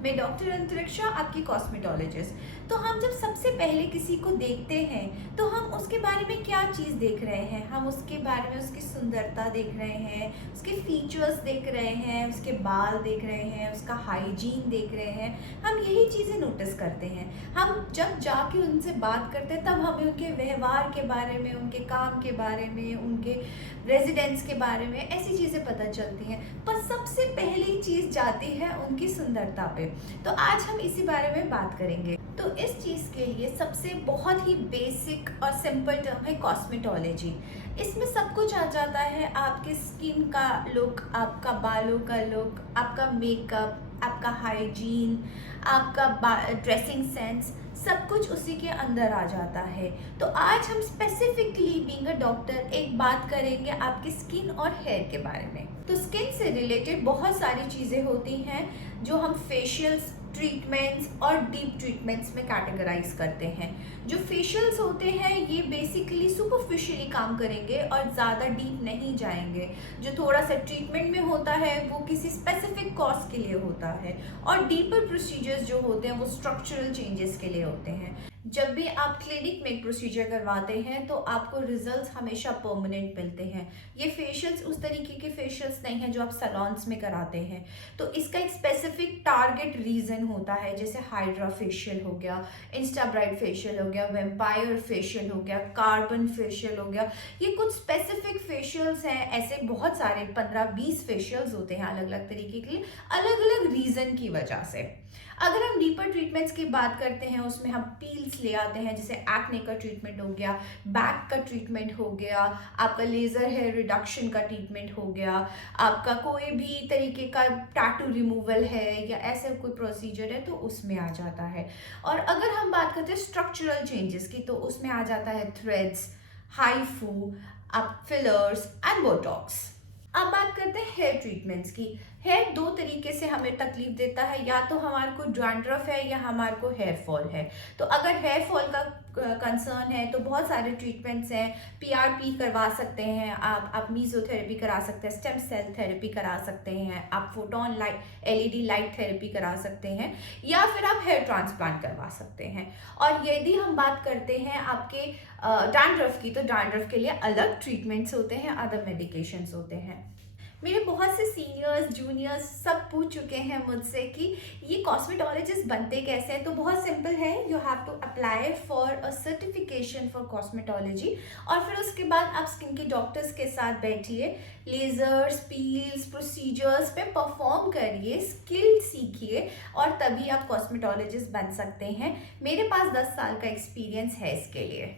मैं डॉक्टर अंतरिक्षा, आपकी कॉस्मेटोलॉजिस्ट। तो हम जब सबसे पहले किसी को देखते हैं तो हम उसके बारे में क्या चीज़ देख रहे हैं? हम उसके बारे में उसकी सुंदरता देख रहे हैं, उसके फीचर्स देख रहे हैं, उसके बाल देख रहे हैं, उसका हाइजीन देख रहे हैं। हम यही चीज़ें नोटिस करते हैं। हम जब जाके उनसे बात करते हैं तब हमें उनके व्यवहार के बारे में, उनके काम के बारे में, उनके रेजिडेंस के बारे में ऐसी चीज़ें पता चलती हैं। पर सबसे पहली चीज़ जाती है उनकी सुंदरता पे। तो आज हम इसी बारे में बात करेंगे। तो इस चीज़ के लिए सबसे बहुत ही बेसिक और सिंपल टर्म है कॉस्मेटोलॉजी। इसमें सब कुछ आ जाता है, आपके स्किन का लुक, आपका बालों का लुक, आपका मेकअप, आपका हाइजीन, आपका ड्रेसिंग सेंस, सब कुछ उसी के अंदर आ जाता है। तो आज हम स्पेसिफिकली बीइंग अ डॉक्टर एक बात करेंगे आपकी स्किन और हेयर के बारे में। तो स्किन से रिलेटेड बहुत सारी चीज़ें होती हैं जो हम फेशियल्स, ट्रीटमेंट्स और डीप ट्रीटमेंट्स में कैटेगराइज करते हैं। जो फेशियल्स होते हैं ये बेसिकली सुपरफिशियली काम करेंगे और ज़्यादा डीप नहीं जाएंगे। जो थोड़ा सा ट्रीटमेंट में होता है वो किसी स्पेसिफिक कॉज के लिए होता है, और डीपर प्रोसीजर्स जो होते हैं वो स्ट्रक्चरल चेंजेस के लिए होते हैं। जब भी आप क्लिनिक में एक प्रोसीजर करवाते हैं तो आपको रिजल्ट्स हमेशा परमानेंट मिलते हैं। ये फेशियल्स उस तरीके के फेशियल्स नहीं हैं जो आप सैलून्स में कराते हैं। तो इसका एक स्पेसिफिक टारगेट रीजन होता है, जैसे हाइड्रा फेशियल हो गया, इंस्टा ब्राइट फेशियल हो गया, वेम्पायर फेशियल हो गया, कार्बन फेशियल हो गया। ये कुछ स्पेसिफिक फेशियल्स हैं, ऐसे बहुत सारे 15-20 फेशियल्स होते हैं अलग अलग तरीके के लिए, अलग अलग रीजन की वजह से। अगर हम डीपर ट्रीटमेंट्स की बात करते हैं उसमें हम पील्स ले आते हैं, जैसे एक्ने का ट्रीटमेंट हो गया, बैक का ट्रीटमेंट हो गया, आपका लेज़र हेयर रिडक्शन का ट्रीटमेंट हो गया, आपका कोई भी तरीके का टैटू रिमूवल है या ऐसे कोई प्रोसीजर है तो उसमें आ जाता है। और अगर हम बात करते हैं स्ट्रक्चरल चेंजेस की तो उसमें आ जाता है थ्रेड्स, हाइफू, आप फिलर्स एंड बोटॉक्स। अब बात करते हैं हेयर ट्रीटमेंट्स की। हेयर दो तरीके से हमें तकलीफ देता है, या तो हमारे को डैंड्रफ है या हमारे को हेयर फॉल है। तो अगर हेयर फॉल का कंसर्न है तो बहुत सारे ट्रीटमेंट्स हैं। पीआरपी करवा सकते हैं आप मीजोथेरेपी करा सकते हैं, स्टेम सेल थेरेपी करा सकते हैं, आप photon light, LED light therapy करा सकते हैं, या फिर आप हेयर ट्रांसप्लांट करवा सकते हैं। और यदि हम बात करते हैं आपके डैंड्रफ की, तो डैंड्रफ के लिए अलग ट्रीटमेंट्स होते हैं, अदर मेडिकेशंस होते हैं। मेरे बहुत से सीनियर्स, जूनियर्स सब पूछ चुके हैं मुझसे कि ये कॉस्मेटोलॉजिस्ट बनते कैसे हैं। तो बहुत सिंपल है, you have to apply for a certification for cosmetology, और फिर उसके बाद आप स्किन के डॉक्टर्स के साथ बैठिए, लेजर्स, पील्स, प्रोसीजर्स पे परफॉर्म करिए, स्किल सीखिए, और तभी आप कॉस्मेटोलॉजिस्ट बन सकते हैं। मेरे पास 10 साल का एक्सपीरियंस है इसके लिए।